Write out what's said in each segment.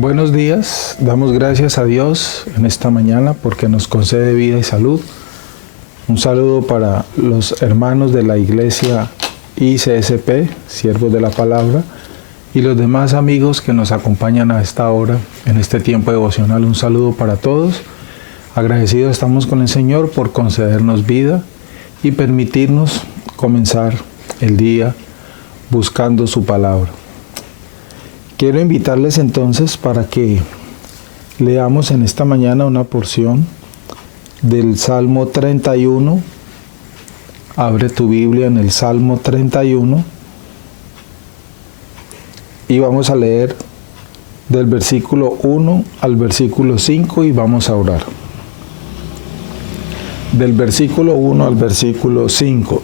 Buenos días, damos gracias a Dios en esta mañana porque nos concede vida y salud. Un saludo para los hermanos de la iglesia ICSP, siervos de la palabra, y los demás amigos que nos acompañan a esta hora en este tiempo devocional. Un saludo para todos. Agradecidos estamos con el Señor por concedernos vida y permitirnos comenzar el día buscando su palabra. Quiero invitarles entonces para que leamos en esta mañana una porción del Salmo 31. Abre tu Biblia en el Salmo 31 y vamos a leer del versículo 1 al versículo 5 y vamos a orar. Del versículo 1 al versículo 5,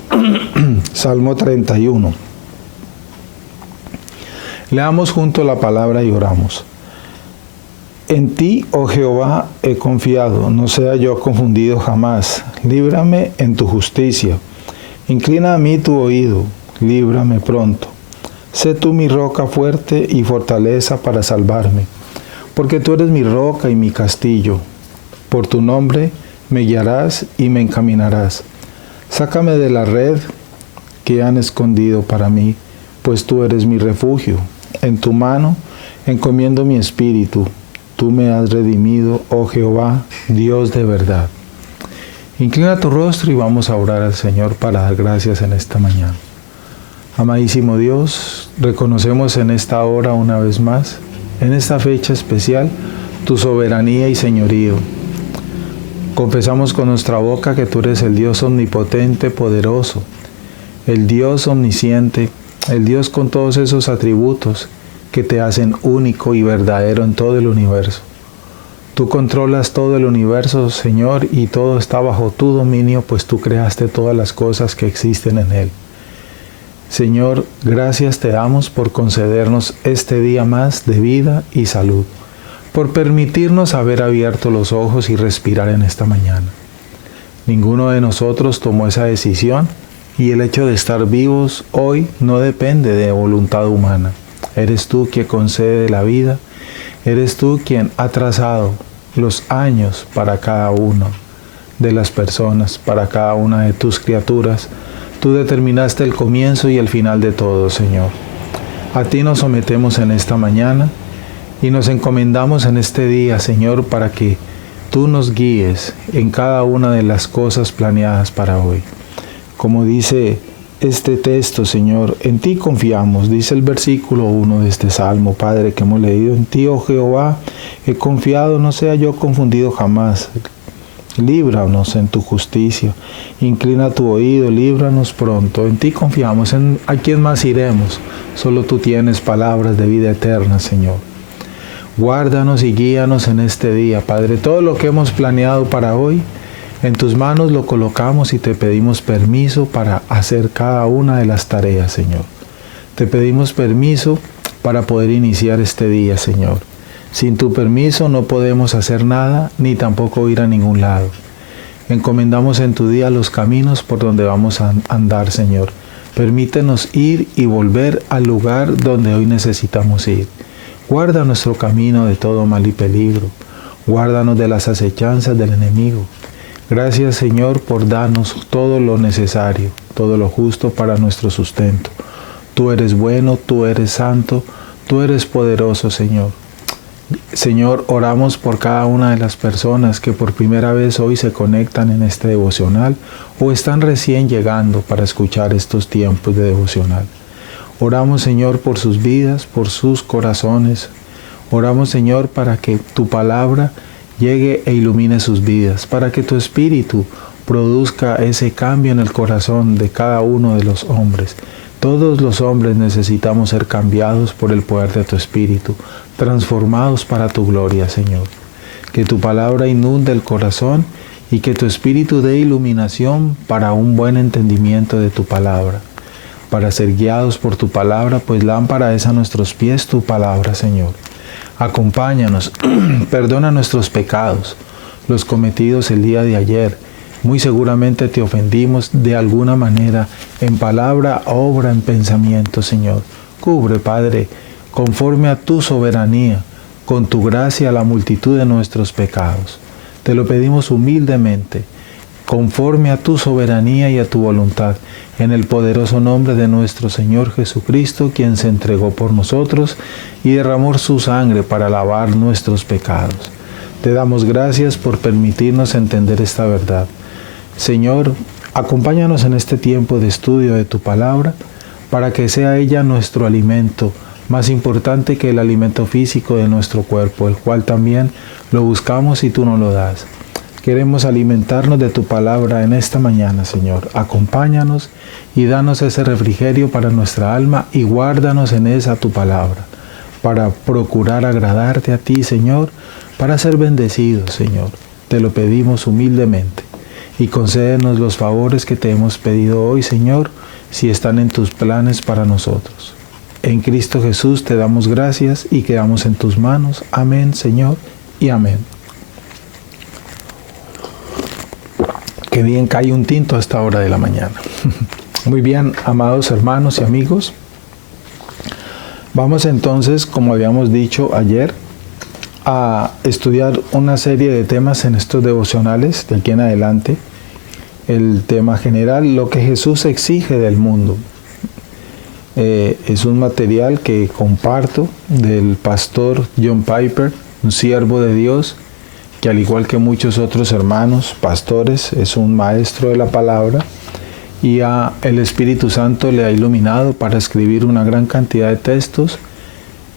Salmo 31. Leamos junto la palabra y oramos. En ti, oh Jehová, he confiado, no sea yo confundido jamás. Líbrame en tu justicia. Inclina a mí tu oído, líbrame pronto. Sé tú mi roca fuerte y fortaleza para salvarme, porque tú eres mi roca y mi castillo. Por tu nombre me guiarás y me encaminarás. Sácame de la red que han escondido para mí, pues tú eres mi refugio. En tu mano encomiendo mi espíritu. Tú me has redimido, oh Jehová, Dios de verdad. Inclina tu rostro y vamos a orar al Señor para dar gracias en esta mañana. Amadísimo Dios, reconocemos en esta hora una vez más, en esta fecha especial, tu soberanía y señorío. Confesamos con nuestra boca que tú eres el Dios omnipotente, poderoso, el Dios omnisciente, el Dios con todos esos atributos que te hacen único y verdadero en todo el universo. Tú controlas todo el universo, Señor, y todo está bajo tu dominio, pues tú creaste todas las cosas que existen en él. Señor, gracias te damos por concedernos este día más de vida y salud, por permitirnos haber abierto los ojos y respirar en esta mañana. Ninguno de nosotros tomó esa decisión, y el hecho de estar vivos hoy no depende de voluntad humana. Eres tú quien concede la vida, eres tú quien ha trazado los años para cada una de las personas, para cada una de tus criaturas. Tú determinaste el comienzo y el final de todo, Señor. A ti nos sometemos en esta mañana y nos encomendamos en este día, Señor, para que tú nos guíes en cada una de las cosas planeadas para hoy. Como dice este texto, Señor, en ti confiamos, dice el versículo 1 de este Salmo, Padre, que hemos leído. En ti, oh Jehová, he confiado, no sea yo confundido jamás. Líbranos en tu justicia, inclina tu oído, líbranos pronto. En ti confiamos, ¿a quién más iremos? Solo tú tienes palabras de vida eterna, Señor. Guárdanos y guíanos en este día, Padre. Todo lo que hemos planeado para hoy, en tus manos lo colocamos y te pedimos permiso para hacer cada una de las tareas, Señor. Te pedimos permiso para poder iniciar este día, Señor. Sin tu permiso no podemos hacer nada, ni tampoco ir a ningún lado. Encomendamos en tu día los caminos por donde vamos a andar, Señor. Permítenos ir y volver al lugar donde hoy necesitamos ir. Guarda nuestro camino de todo mal y peligro. Guárdanos de las acechanzas del enemigo. Gracias, Señor, por darnos todo lo necesario, todo lo justo para nuestro sustento. Tú eres bueno, tú eres santo, tú eres poderoso, Señor. Señor, oramos por cada una de las personas que por primera vez hoy se conectan en este devocional o están recién llegando para escuchar estos tiempos de devocional. Oramos, Señor, por sus vidas, por sus corazones. Oramos, Señor, para que tu palabra llegue e ilumine sus vidas, para que tu Espíritu produzca ese cambio en el corazón de cada uno de los hombres. Todos los hombres necesitamos ser cambiados por el poder de tu Espíritu, transformados para tu gloria, Señor. Que tu palabra inunde el corazón y que tu Espíritu dé iluminación para un buen entendimiento de tu palabra, para ser guiados por tu palabra, pues lámpara es a nuestros pies tu palabra, Señor. Acompáñanos, perdona nuestros pecados, los cometidos el día de ayer. Muy seguramente te ofendimos de alguna manera, en palabra, obra, en pensamiento, Señor. Cubre, Padre, conforme a tu soberanía, con tu gracia la multitud de nuestros pecados. Te lo pedimos humildemente, conforme a tu soberanía y a tu voluntad, en el poderoso nombre de nuestro Señor Jesucristo, quien se entregó por nosotros y derramó su sangre para lavar nuestros pecados. Te damos gracias por permitirnos entender esta verdad. Señor, acompáñanos en este tiempo de estudio de tu palabra, para que sea ella nuestro alimento, más importante que el alimento físico de nuestro cuerpo, el cual también lo buscamos y tú nos lo das. Queremos alimentarnos de tu palabra en esta mañana, Señor. Acompáñanos y danos ese refrigerio para nuestra alma y guárdanos en esa tu palabra, para procurar agradarte a ti, Señor, para ser bendecidos, Señor. Te lo pedimos humildemente y concédenos los favores que te hemos pedido hoy, Señor, si están en tus planes para nosotros. En Cristo Jesús te damos gracias y quedamos en tus manos. Amén, Señor, y amén. Qué bien cae un tinto a esta hora de la mañana. Muy bien, amados hermanos y amigos. Vamos entonces, como habíamos dicho ayer, a estudiar una serie de temas en estos devocionales de aquí en adelante. El tema general, lo que Jesús exige del mundo. Es un material que comparto del pastor John Piper, un siervo de Dios, que al igual que muchos otros hermanos, pastores, es un maestro de la palabra y el Espíritu Santo le ha iluminado para escribir una gran cantidad de textos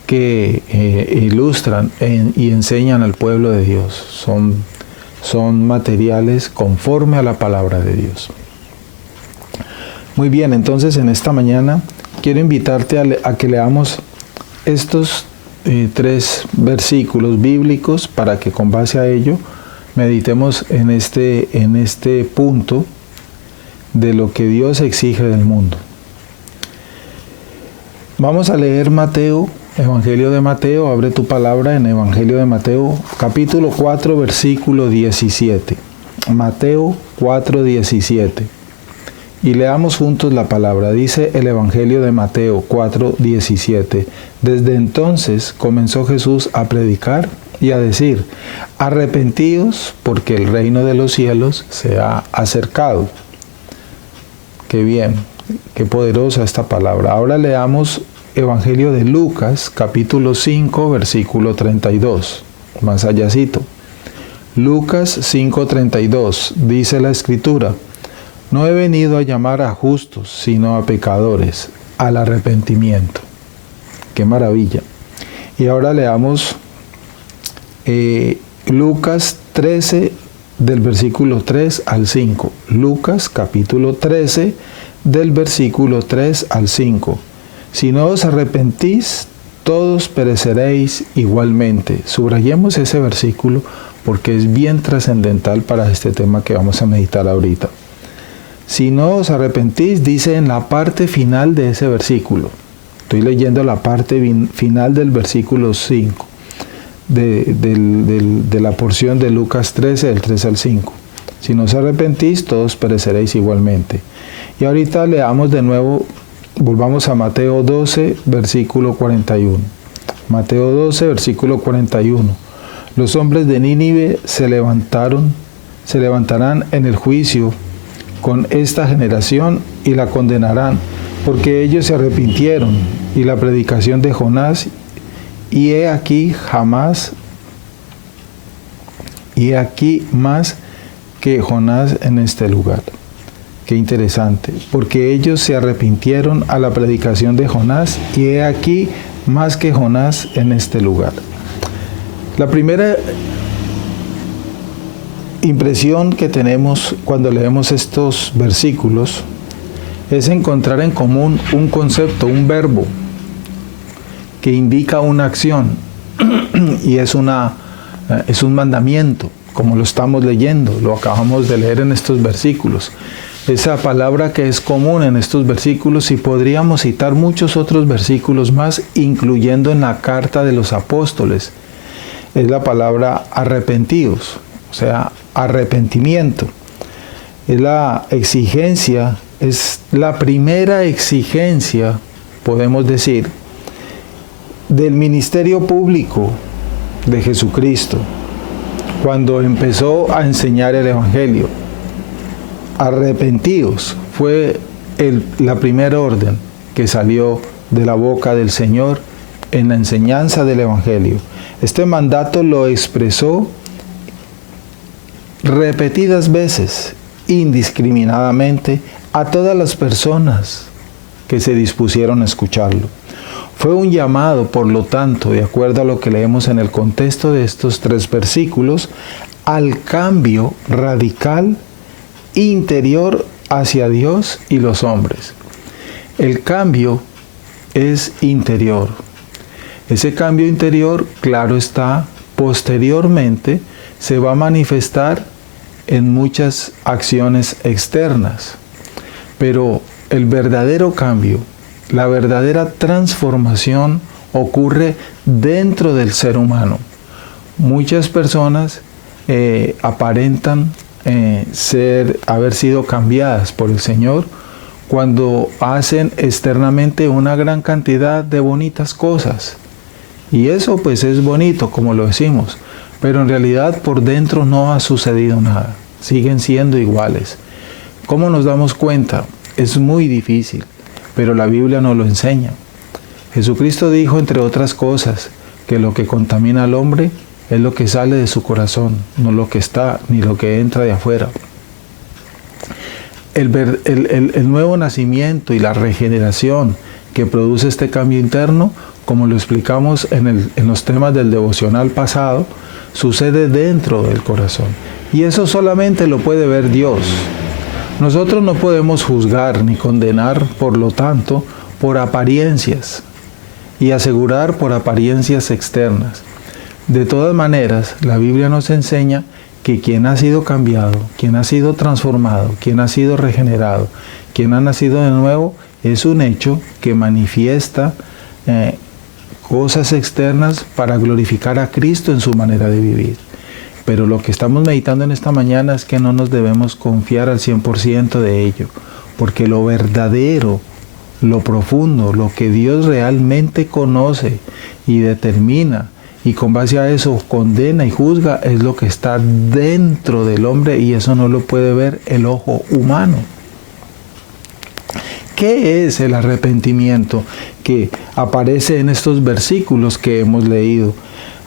que ilustran y enseñan al pueblo de Dios. Son materiales conforme a la palabra de Dios. Muy bien, entonces en esta mañana quiero invitarte a que leamos estos 3 versículos bíblicos para que con base a ello meditemos en este punto de lo que Dios exige del mundo. Vamos a leer Mateo, Evangelio de Mateo. Abre tu palabra en Evangelio de Mateo, capítulo 4, versículo 17. Mateo 4, 17. Y leamos juntos la palabra. Dice el Evangelio de Mateo 4, 17. Desde entonces comenzó Jesús a predicar y a decir: arrepentíos, porque el reino de los cielos se ha acercado. Qué bien, qué poderosa esta palabra. Ahora leamos Evangelio de Lucas, capítulo 5, versículo 32. Más allácito. Lucas 5, 32. Dice la Escritura: no he venido a llamar a justos, sino a pecadores, al arrepentimiento. ¡Qué maravilla! Y ahora leamos Lucas 13, del versículo 3 al 5. Lucas capítulo 13, del versículo 3 al 5. Si no os arrepentís, todos pereceréis igualmente. Subrayemos ese versículo porque es bien trascendental para este tema que vamos a meditar ahorita. Si no os arrepentís, dice en la parte final de ese versículo. Estoy leyendo la parte final del versículo 5, de la porción de Lucas 13, del 3 al 5. Si no os arrepentís, todos pereceréis igualmente. Y ahorita leamos de nuevo, volvamos a Mateo 12, versículo 41. Mateo 12, versículo 41. Los hombres de Nínive se levantarán en el juicio con esta generación y la condenarán, porque ellos se arrepintieron, y la predicación de Jonás, y he aquí más que Jonás en este lugar. Qué interesante, porque ellos se arrepintieron a la predicación de Jonás, y he aquí más que Jonás en este lugar. La primera impresión que tenemos cuando leemos estos versículos es encontrar en común un concepto, un verbo que indica una acción y es un mandamiento, como lo estamos leyendo, lo acabamos de leer en estos versículos. Esa palabra que es común en estos versículos, y podríamos citar muchos otros versículos más, incluyendo en la carta de los apóstoles, es la palabra arrepentidos. O sea, arrepentimiento. Es la exigencia, es la primera exigencia, podemos decir, del ministerio público de Jesucristo, cuando empezó a enseñar el Evangelio. Arrepentíos fue la primera orden que salió de la boca del Señor en la enseñanza del Evangelio. Este mandato lo expresó repetidas veces, indiscriminadamente, a todas las personas que se dispusieron a escucharlo. Fue un llamado, por lo tanto, de acuerdo a lo que leemos en el contexto de estos 3 versículos, al cambio radical interior hacia Dios y los hombres. El cambio es interior. Ese cambio interior, claro está, posteriormente se va a manifestar en muchas acciones externas. Pero el verdadero cambio, la verdadera transformación ocurre dentro del ser humano. Muchas personas aparentan haber sido cambiadas por el Señor cuando hacen externamente una gran cantidad de bonitas cosas. Y eso pues es bonito, como lo decimos, pero en realidad por dentro no ha sucedido nada. Siguen siendo iguales. ¿Cómo nos damos cuenta? Es muy difícil, pero la Biblia nos lo enseña. Jesucristo dijo, entre otras cosas, que lo que contamina al hombre es lo que sale de su corazón, no lo que está ni lo que entra de afuera. El nuevo nacimiento y la regeneración que produce este cambio interno, como lo explicamos en los temas del devocional pasado, sucede dentro del corazón. Y eso solamente lo puede ver Dios. Nosotros no podemos juzgar ni condenar, por lo tanto, por apariencias y asegurar por apariencias externas. De todas maneras, la Biblia nos enseña que quien ha sido cambiado, quien ha sido transformado, quien ha sido regenerado, quien ha nacido de nuevo, es un hecho que manifiesta cosas externas para glorificar a Cristo en su manera de vivir. Pero lo que estamos meditando en esta mañana es que no nos debemos confiar al 100% de ello, porque lo verdadero, lo profundo, lo que Dios realmente conoce y determina, y con base a eso condena y juzga, es lo que está dentro del hombre, y eso no lo puede ver el ojo humano. ¿Qué es el arrepentimiento que aparece en estos versículos que hemos leído?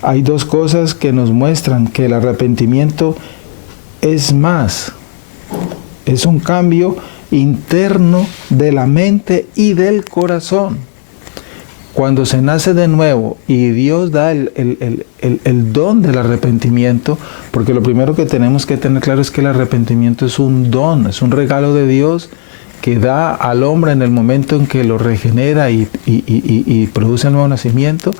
Hay 2 cosas que nos muestran que el arrepentimiento es más. Es un cambio interno de la mente y del corazón. Cuando se nace de nuevo y Dios da el don del arrepentimiento, porque lo primero que tenemos que tener claro es que el arrepentimiento es un don, es un regalo de Dios que da al hombre en el momento en que lo regenera y produce el nuevo nacimiento,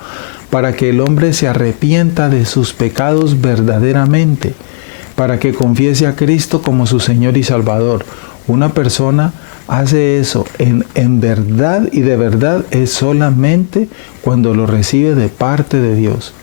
para que el hombre se arrepienta de sus pecados verdaderamente, para que confiese a Cristo como su Señor y Salvador. Una persona hace eso en verdad y de verdad es solamente cuando lo recibe de parte de Dios.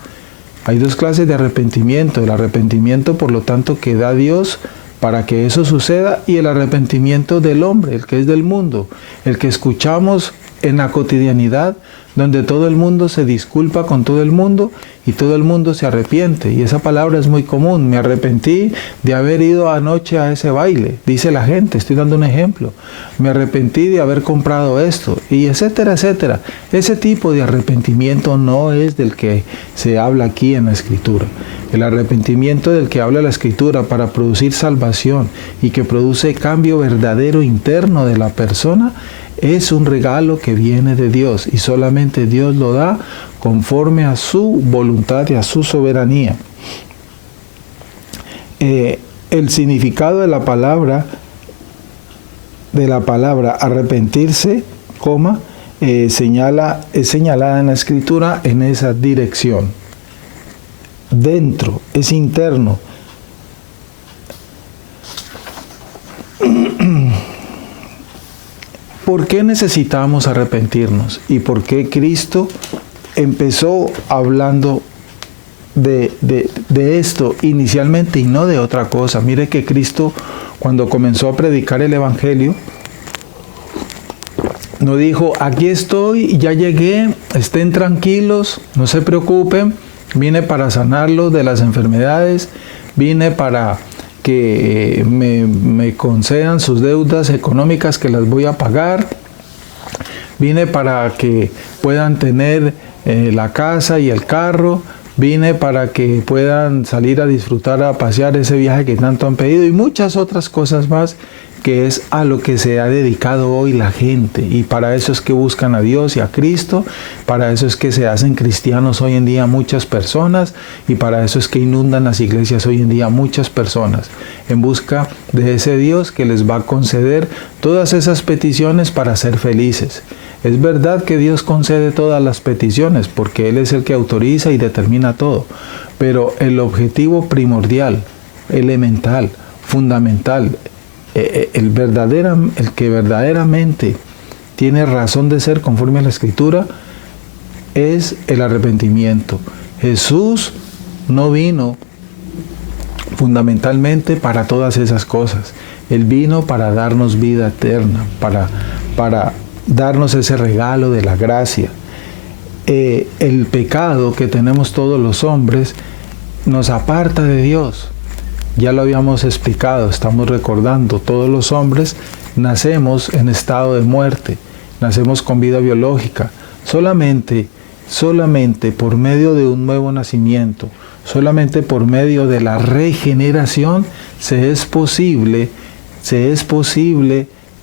Hay 2 clases de arrepentimiento. El arrepentimiento, por lo tanto, que da Dios para que eso suceda, y el arrepentimiento del hombre, el que es del mundo, el que escuchamos en la cotidianidad, donde todo el mundo se disculpa con todo el mundo y todo el mundo se arrepiente. Y esa palabra es muy común. Me arrepentí de haber ido anoche a ese baile, dice la gente. Estoy dando un ejemplo. Me arrepentí de haber comprado esto, y etcétera, etcétera. Ese tipo de arrepentimiento no es del que se habla aquí en la Escritura. El arrepentimiento del que habla la Escritura para producir salvación y que produce cambio verdadero interno de la persona es un regalo que viene de Dios, y solamente Dios lo da conforme a su voluntad y a su soberanía. El significado de la palabra arrepentirse, es señalada en la Escritura en esa dirección. Dentro, es interno. ¿Por qué necesitamos arrepentirnos? ¿Y por qué Cristo empezó hablando de esto inicialmente y no de otra cosa? Mire que Cristo, cuando comenzó a predicar el Evangelio, no dijo, aquí estoy, ya llegué, estén tranquilos, no se preocupen, vine para sanarlo de las enfermedades, vine para que me concedan sus deudas económicas que las voy a pagar, vine para que puedan tener la casa y el carro, vine para que puedan salir a disfrutar, a pasear ese viaje que tanto han pedido y muchas otras cosas más, que es a lo que se ha dedicado hoy la gente. Y para eso es que buscan a Dios y a Cristo, para eso es que se hacen cristianos hoy en día muchas personas, y para eso es que inundan las iglesias hoy en día muchas personas, en busca de ese Dios que les va a conceder todas esas peticiones para ser felices. Es verdad que Dios concede todas las peticiones, porque Él es el que autoriza y determina todo, pero el objetivo primordial, elemental, fundamental, el que verdaderamente tiene razón de ser conforme a la Escritura, es el arrepentimiento. Jesús no vino fundamentalmente para todas esas cosas. Él vino para darnos vida eterna, para darnos ese regalo de la gracia. El pecado que tenemos todos los hombres nos aparta de Dios. Ya lo habíamos explicado, estamos recordando, todos los hombres nacemos en estado de muerte, nacemos con vida biológica. Solamente por medio de un nuevo nacimiento, solamente por medio de la regeneración, se es posible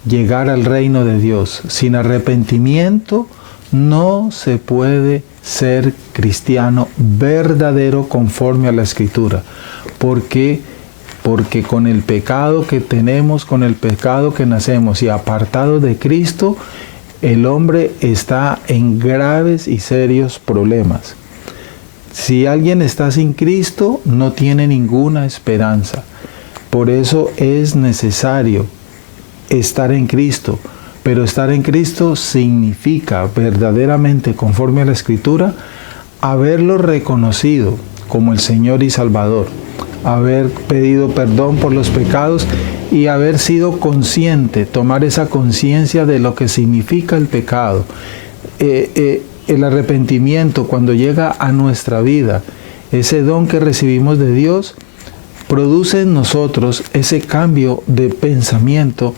llegar al reino de Dios. Sin arrepentimiento no se puede ser cristiano verdadero conforme a la Escritura. Porque con el pecado que tenemos, con el pecado que nacemos y apartado de Cristo, el hombre está en graves y serios problemas. Si alguien está sin Cristo, no tiene ninguna esperanza. Por eso es necesario estar en Cristo. Pero estar en Cristo significa verdaderamente, conforme a la Escritura, haberlo reconocido como el Señor y Salvador, haber pedido perdón por los pecados y haber sido consciente, tomar esa conciencia de lo que significa el pecado. El arrepentimiento, cuando llega a nuestra vida, ese don que recibimos de Dios, produce en nosotros ese cambio de pensamiento,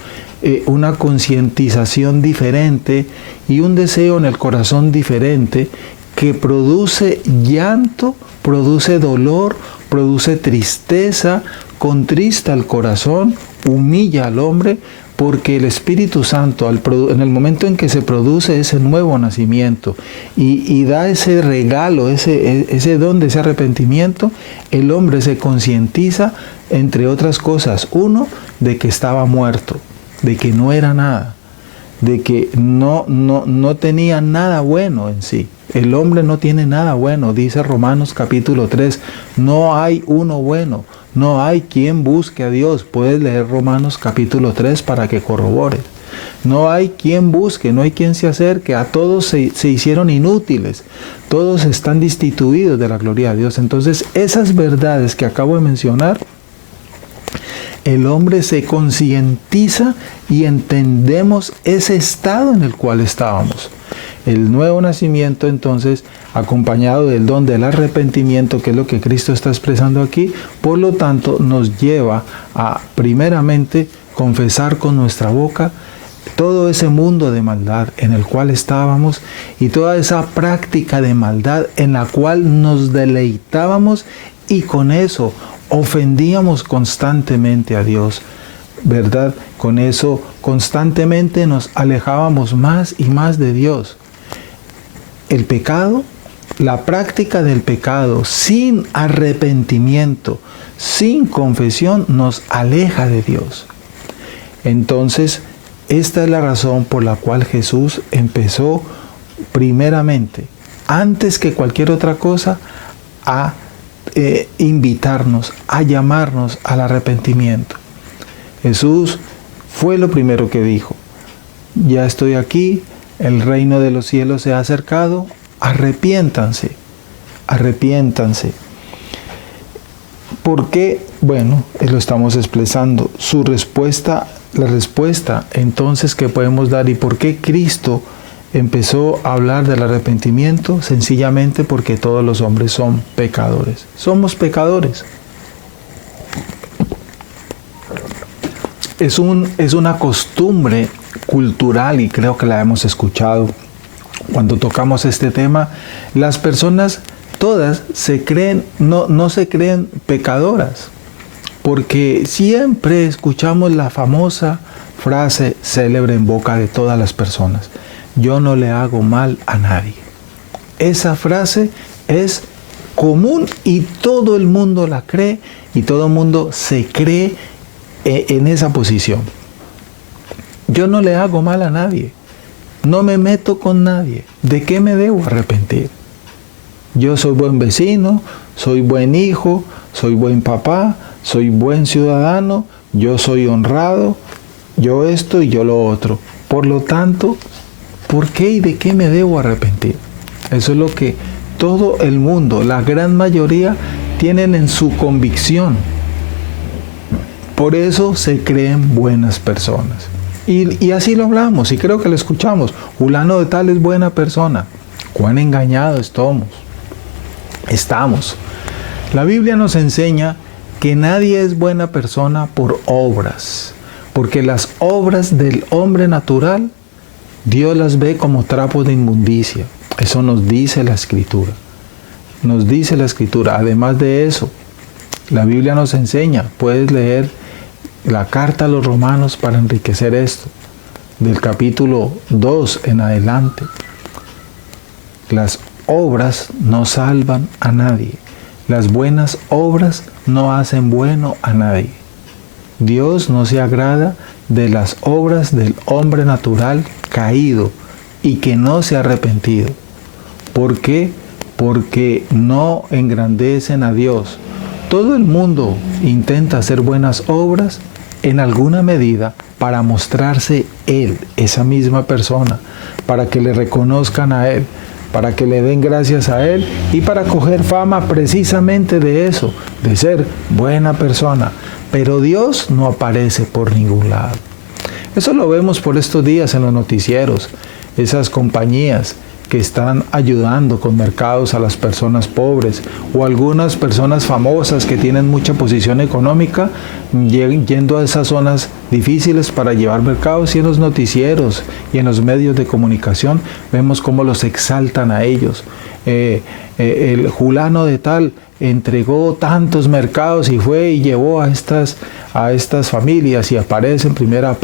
una concientización diferente y un deseo en el corazón diferente, que produce llanto, produce dolor, produce tristeza, contrista el corazón, humilla al hombre, porque el Espíritu Santo, en el momento en que se produce ese nuevo nacimiento y da ese regalo, ese don de ese arrepentimiento, el hombre se concientiza, entre otras cosas, uno, de que estaba muerto, de que no era nada, de que no tenía nada bueno en sí. El hombre no tiene nada bueno, dice Romanos capítulo 3, no hay uno bueno, no hay quien busque a Dios. Puedes leer Romanos capítulo 3 para que corrobores. No hay quien busque, no hay quien se acerque, a todos se hicieron inútiles, todos están destituidos de la gloria de Dios. Entonces, esas verdades que acabo de mencionar, el hombre se concientiza y entendemos ese estado en el cual estábamos. El nuevo nacimiento, entonces, acompañado del don del arrepentimiento, que es lo que Cristo está expresando aquí, por lo tanto, nos lleva a, primeramente, confesar con nuestra boca todo ese mundo de maldad en el cual estábamos y toda esa práctica de maldad en la cual nos deleitábamos, y con eso ofendíamos constantemente a Dios, ¿verdad? Con eso constantemente nos alejábamos más y más de Dios. El pecado, la práctica del pecado sin arrepentimiento, sin confesión, nos aleja de Dios. Entonces, esta es la razón por la cual Jesús empezó primeramente, antes que cualquier otra cosa, a invitarnos, a llamarnos al arrepentimiento. Jesús fue lo primero que dijo: ya estoy aquí, el reino de los cielos se ha acercado, arrepiéntanse, arrepiéntanse. ¿Por qué? Bueno, lo estamos expresando. La respuesta entonces que podemos dar, y por qué Cristo empezó a hablar del arrepentimiento sencillamente porque todos los hombres son pecadores. Somos pecadores. Es una costumbre cultural, y creo que la hemos escuchado cuando tocamos este tema. Las personas todas no se creen pecadoras, porque siempre escuchamos la famosa frase célebre en boca de todas las personas: yo no le hago mal a nadie. Esa frase es común y todo el mundo la cree, y todo el mundo se cree en esa posición. Yo no le hago mal a nadie, no me meto con nadie. ¿De qué me debo arrepentir? Yo soy buen vecino, soy buen hijo, soy buen papá, soy buen ciudadano, yo soy honrado, yo esto y yo lo otro. Por lo tanto, ¿por qué y de qué me debo arrepentir? Eso es lo que todo el mundo, la gran mayoría, tienen en su convicción. Por eso se creen buenas personas. Y así lo hablamos, y creo que lo escuchamos. Fulano de tal es buena persona. Cuán engañados estamos. La Biblia nos enseña que nadie es buena persona por obras, porque las obras del hombre natural, Dios las ve como trapos de inmundicia. Eso nos dice la Escritura. Nos dice la Escritura. Además de eso, la Biblia nos enseña, puedes leer la carta a los Romanos para enriquecer esto, del capítulo 2 en adelante. Las obras no salvan a nadie. Las buenas obras no hacen bueno a nadie. Dios no se agrada de las obras del hombre natural caído y que no se ha arrepentido. ¿Por qué? Porque no engrandecen a Dios. Todo el mundo intenta hacer buenas obras en alguna medida para mostrarse Él, esa misma persona, para que le reconozcan a Él, para que le den gracias a Él y para coger fama precisamente de eso, de ser buena persona. Pero Dios no aparece por ningún lado. Eso lo vemos por estos días en los noticieros, esas compañías que están ayudando con mercados a las personas pobres, o algunas personas famosas que tienen mucha posición económica yendo a esas zonas difíciles para llevar mercados, y en los noticieros y en los medios de comunicación vemos cómo los exaltan a ellos. El fulano de tal entregó tantos mercados y fue y llevó a estas familias, y aparece en primera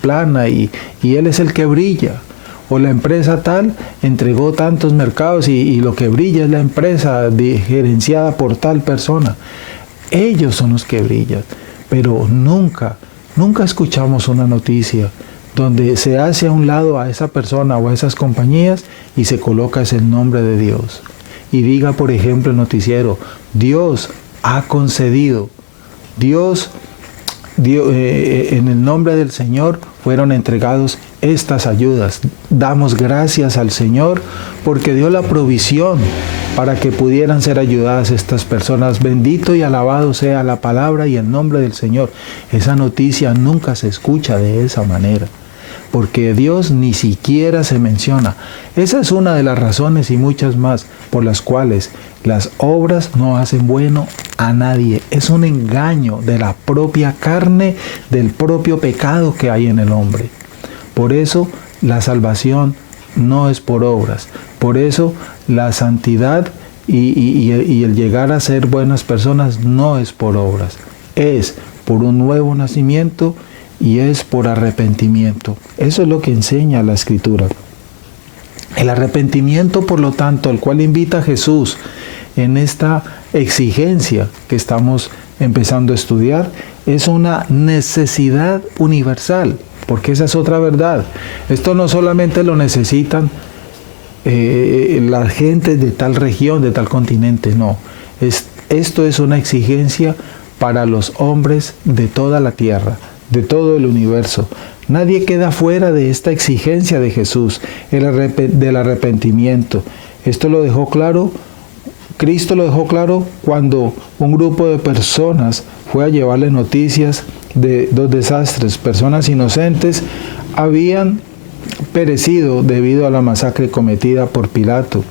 plana y él es el que brilla. O la empresa tal entregó tantos mercados y lo que brilla es la empresa gerenciada por tal persona. Ellos son los que brillan. Pero nunca escuchamos una noticia donde se hace a un lado a esa persona o a esas compañías y se coloca ese nombre de Dios. Y diga, por ejemplo, el noticiero: Dios ha concedido, en el nombre del Señor fueron entregados estas ayudas. Damos gracias al Señor porque dio la provisión para que pudieran ser ayudadas estas personas. Bendito y alabado sea la palabra y el nombre del Señor. Esa noticia nunca se escucha de esa manera, porque Dios ni siquiera se menciona. Esa es una de las razones, y muchas más, por las cuales las obras no hacen bueno a nadie. Es un engaño de la propia carne, del propio pecado que hay en el hombre. Por eso la salvación no es por obras. Por eso la santidad y el llegar a ser buenas personas no es por obras. Es por un nuevo nacimiento y es por arrepentimiento. Eso es lo que enseña la Escritura. El arrepentimiento, por lo tanto, al cual invita Jesús en esta exigencia que estamos empezando a estudiar, es una necesidad universal, porque esa es otra verdad. Esto no solamente lo necesitan la gente de tal región, de tal continente, no. Esto es una exigencia para los hombres de toda la tierra, de todo el universo. Nadie queda fuera de esta exigencia de Jesús, del arrepentimiento. Esto lo dejó claro, Cristo lo dejó claro cuando un grupo de personas fue a llevarle noticias de dos desastres. Personas inocentes habían perecido debido a la masacre cometida por Pilato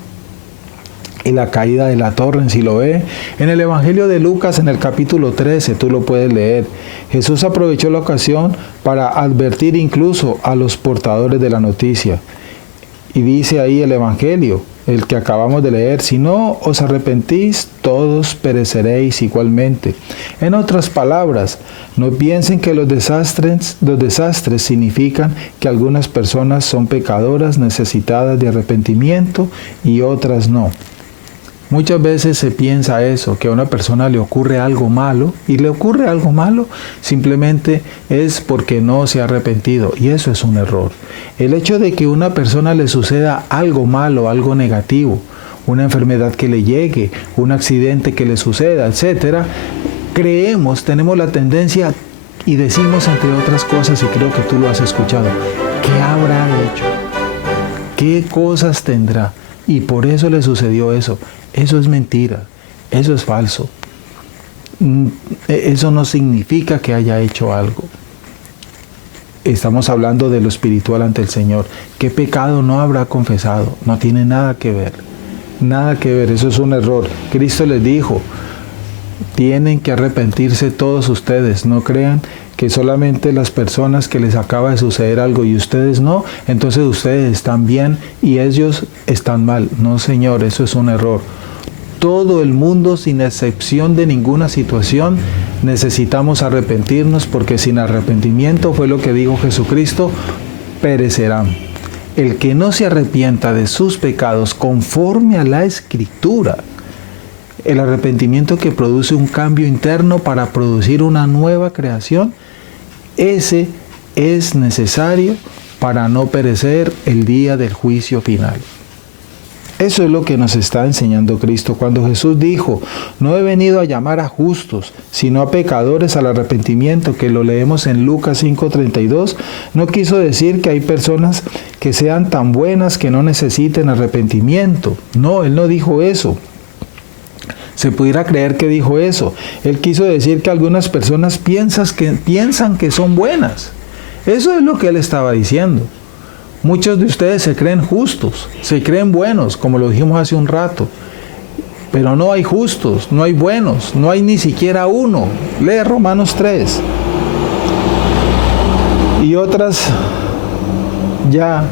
y la caída de la torre en Siloé. En el Evangelio de Lucas, en el capítulo 13, tú lo puedes leer. Jesús aprovechó la ocasión para advertir incluso a los portadores de la noticia. Y dice ahí el Evangelio, el que acabamos de leer: si no os arrepentís, todos pereceréis igualmente. En otras palabras, no piensen que los desastres significan que algunas personas son pecadoras necesitadas de arrepentimiento y otras no. Muchas veces se piensa eso, que a una persona le ocurre algo malo, y le ocurre algo malo simplemente es porque no se ha arrepentido, y eso es un error. El hecho de que a una persona le suceda algo malo, algo negativo, una enfermedad que le llegue, un accidente que le suceda, etcétera, tenemos la tendencia y decimos, entre otras cosas, y creo que tú lo has escuchado: ¿qué habrá hecho? ¿Qué cosas tendrá? Y por eso le sucedió eso. Eso es mentira, eso es falso. Eso no significa que haya hecho algo. Estamos hablando de lo espiritual ante el Señor. ¿Qué pecado no habrá confesado? No tiene nada que ver. Nada que ver, eso es un error. Cristo les dijo: tienen que arrepentirse todos ustedes. No crean que solamente las personas que les acaba de suceder algo y ustedes no, entonces ustedes están bien y ellos están mal. No, Señor, eso es un error. Todo el mundo, sin excepción de ninguna situación, necesitamos arrepentirnos, porque sin arrepentimiento, fue lo que dijo Jesucristo, perecerán. El que no se arrepienta de sus pecados conforme a la Escritura, el arrepentimiento que produce un cambio interno para producir una nueva creación, ese es necesario para no perecer el día del juicio final. Eso es lo que nos está enseñando Cristo cuando Jesús dijo: no he venido a llamar a justos, sino a pecadores al arrepentimiento, que lo leemos en Lucas 5:32. No quiso decir que hay personas que sean tan buenas que no necesiten arrepentimiento. No, Él no dijo eso. Se pudiera creer que dijo eso. Él quiso decir que algunas personas piensan que son buenas. Eso es lo que Él estaba diciendo. Muchos de ustedes se creen justos, se creen buenos, como lo dijimos hace un rato. Pero no hay justos, no hay buenos, no hay ni siquiera uno. Lee Romanos 3. Y otras ya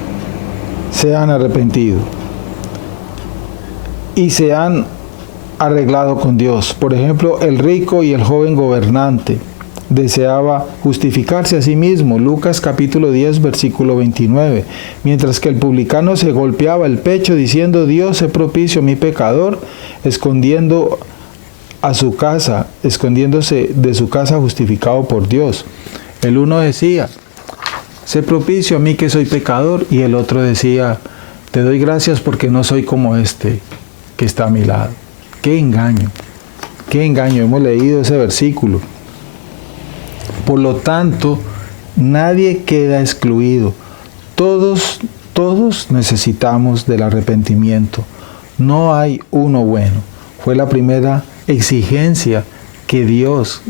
se han arrepentido y se han arreglado con Dios. Por ejemplo, el rico y el joven gobernante deseaba justificarse a sí mismo, Lucas capítulo 10, versículo 29, mientras que el publicano se golpeaba el pecho diciendo: Dios, sé propicio a mi pecador, escondiéndose de su casa justificado por Dios. El uno decía: sé propicio a mí que soy pecador, y el otro decía: te doy gracias porque no soy como este que está a mi lado. ¡Qué engaño! ¡Qué engaño! Hemos leído ese versículo. Por lo tanto, nadie queda excluido. Todos necesitamos del arrepentimiento. No hay uno bueno. Fue la primera exigencia que Dios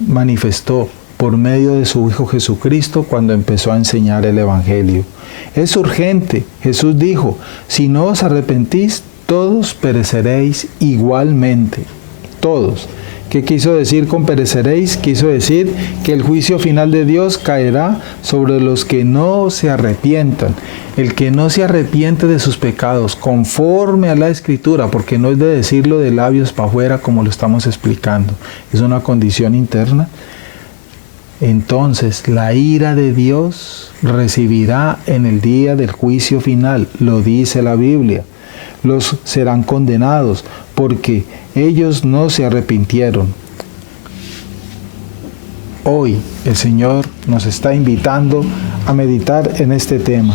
manifestó por medio de su Hijo Jesucristo cuando empezó a enseñar el Evangelio. Es urgente. Jesús dijo: si no os arrepentís, todos pereceréis igualmente. Todos. ¿Qué quiso decir con pereceréis? Quiso decir que el juicio final de Dios caerá sobre los que no se arrepientan. El que no se arrepiente de sus pecados conforme a la Escritura, porque no es de decirlo de labios para afuera como lo estamos explicando, es una condición interna. Entonces la ira de Dios recibirá en el día del juicio final, lo dice la Biblia. Los serán condenados porque ellos no se arrepintieron. Hoy el Señor nos está invitando a meditar en este tema.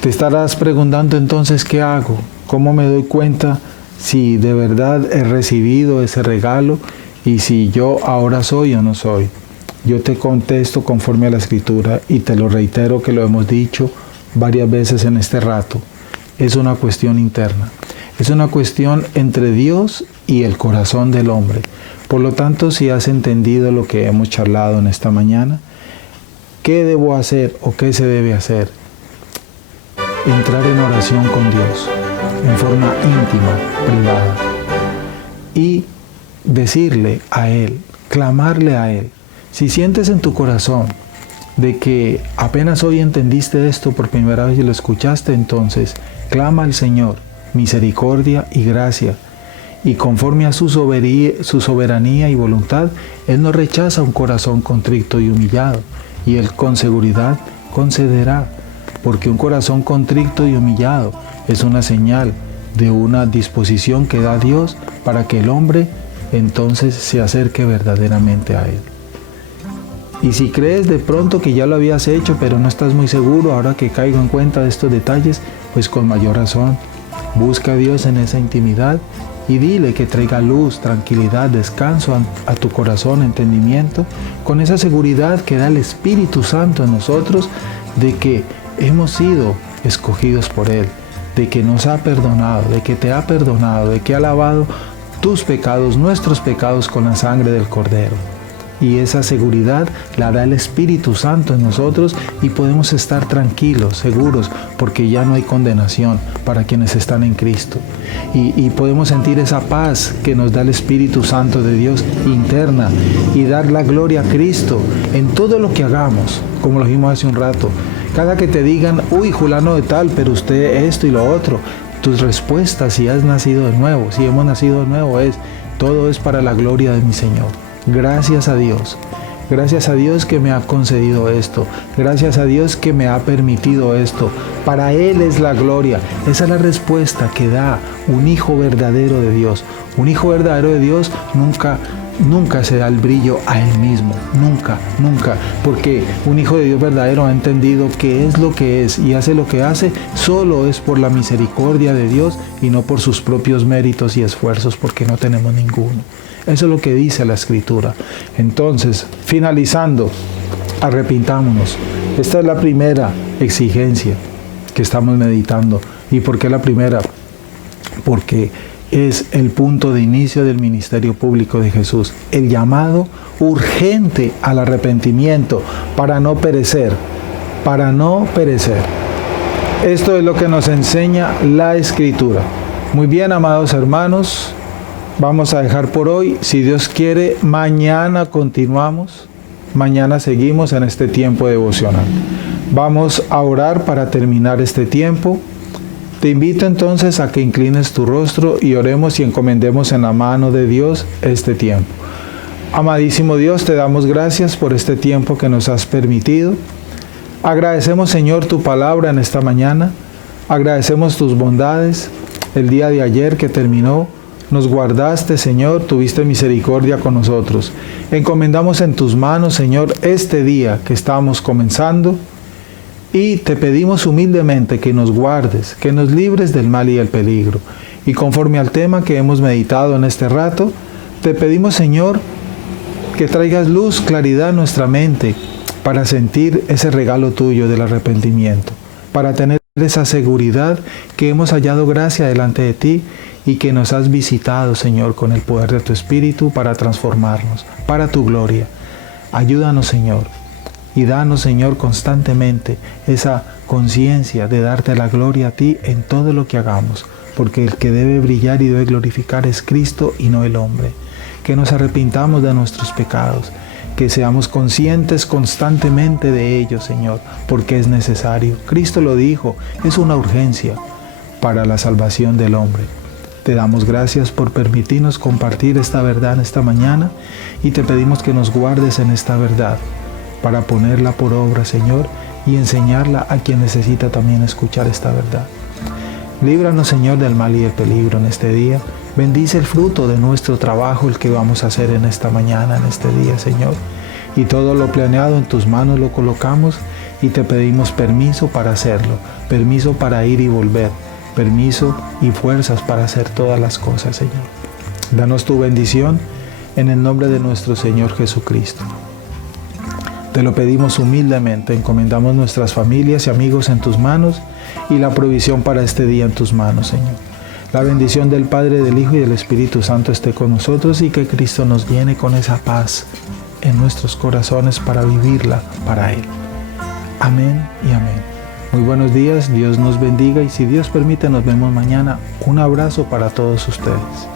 Te estarás preguntando entonces: ¿qué hago? ¿Cómo me doy cuenta si de verdad he recibido ese regalo y si yo ahora soy o no soy? Yo te contesto conforme a la Escritura y te lo reitero, que lo hemos dicho varias veces en este rato. Es una cuestión interna. Es una cuestión entre Dios y el corazón del hombre. Por lo tanto, si has entendido lo que hemos charlado en esta mañana, qué debo hacer o qué se debe hacer. Entrar en oración con Dios, en forma íntima, privada, y decirle a Él, clamarle a Él. Si sientes en tu corazón de que apenas hoy entendiste esto por primera vez y lo escuchaste, entonces clama al Señor misericordia y gracia, y conforme a su soberanía y voluntad, Él no rechaza un corazón contrito y humillado, y Él con seguridad concederá, porque un corazón contrito y humillado es una señal de una disposición que da Dios para que el hombre entonces se acerque verdaderamente a Él. Y si crees de pronto que ya lo habías hecho, pero no estás muy seguro, ahora que caigo en cuenta de estos detalles, pues con mayor razón, busca a Dios en esa intimidad y dile que traiga luz, tranquilidad, descanso a tu corazón, entendimiento, con esa seguridad que da el Espíritu Santo en nosotros de que hemos sido escogidos por Él, de que nos ha perdonado, de que te ha perdonado, de que ha lavado tus pecados, nuestros pecados con la sangre del Cordero. Y esa seguridad la da el Espíritu Santo en nosotros y podemos estar tranquilos, seguros, porque ya no hay condenación para quienes están en Cristo. Y podemos sentir esa paz que nos da el Espíritu Santo de Dios interna y dar la gloria a Cristo en todo lo que hagamos, como lo dijimos hace un rato. Cada que te digan, uy, fulano de tal, pero usted esto y lo otro, tus respuestas, si has nacido de nuevo, si hemos nacido de nuevo, todo es para la gloria de mi Señor. Gracias a Dios. Gracias a Dios que me ha concedido esto. Gracias a Dios que me ha permitido esto. Para Él es la gloria. Esa es la respuesta que da un hijo verdadero de Dios. Un hijo verdadero de Dios nunca se da el brillo a él mismo. Nunca. Porque un hijo de Dios verdadero ha entendido qué es lo que es y hace lo que hace solo es por la misericordia de Dios y no por sus propios méritos y esfuerzos, porque no tenemos ninguno. Eso es lo que dice la Escritura. Entonces, finalizando, arrepintámonos. Esta es la primera exigencia que estamos meditando. ¿Y por qué la primera? Porque es el punto de inicio del ministerio público de Jesús. El llamado urgente al arrepentimiento para no perecer. Para no perecer. Esto es lo que nos enseña la Escritura. Muy bien, amados hermanos. Vamos a dejar por hoy. Si Dios quiere, mañana continuamos. Mañana seguimos en este tiempo devocional. Vamos a orar para terminar este tiempo. Te invito entonces a que inclines tu rostro y oremos y encomendemos en la mano de Dios este tiempo. Amadísimo Dios, te damos gracias por este tiempo que nos has permitido. Agradecemos, Señor, tu palabra en esta mañana. Agradecemos tus bondades. El día de ayer que terminó, nos guardaste, Señor, tuviste misericordia con nosotros. Encomendamos en tus manos, Señor, este día que estamos comenzando y te pedimos humildemente que nos guardes, que nos libres del mal y el peligro. Y conforme al tema que hemos meditado en este rato, te pedimos, Señor, que traigas luz, claridad a nuestra mente para sentir ese regalo tuyo del arrepentimiento, para tener esa seguridad que hemos hallado gracia delante de ti y que nos has visitado, Señor, con el poder de tu Espíritu para transformarnos, para tu gloria. Ayúdanos, Señor, y danos, Señor, constantemente esa conciencia de darte la gloria a ti en todo lo que hagamos, porque el que debe brillar y debe glorificar es Cristo y no el hombre. Que nos arrepintamos de nuestros pecados, que seamos conscientes constantemente de ellos, Señor, porque es necesario. Cristo lo dijo, es una urgencia para la salvación del hombre. Te damos gracias por permitirnos compartir esta verdad en esta mañana y te pedimos que nos guardes en esta verdad para ponerla por obra, Señor, y enseñarla a quien necesita también escuchar esta verdad. Líbranos, Señor, del mal y el peligro en este día. Bendice el fruto de nuestro trabajo, el que vamos a hacer en esta mañana, en este día, Señor. Y todo lo planeado en tus manos lo colocamos y te pedimos permiso para hacerlo, permiso para ir y volver, permiso y fuerzas para hacer todas las cosas, Señor. Danos tu bendición en el nombre de nuestro Señor Jesucristo. Te lo pedimos humildemente, encomendamos nuestras familias y amigos en tus manos y la provisión para este día en tus manos, Señor. La bendición del Padre, del Hijo y del Espíritu Santo esté con nosotros y que Cristo nos llene con esa paz en nuestros corazones para vivirla para Él. Amén y amén. Muy buenos días, Dios nos bendiga y si Dios permite nos vemos mañana. Un abrazo para todos ustedes.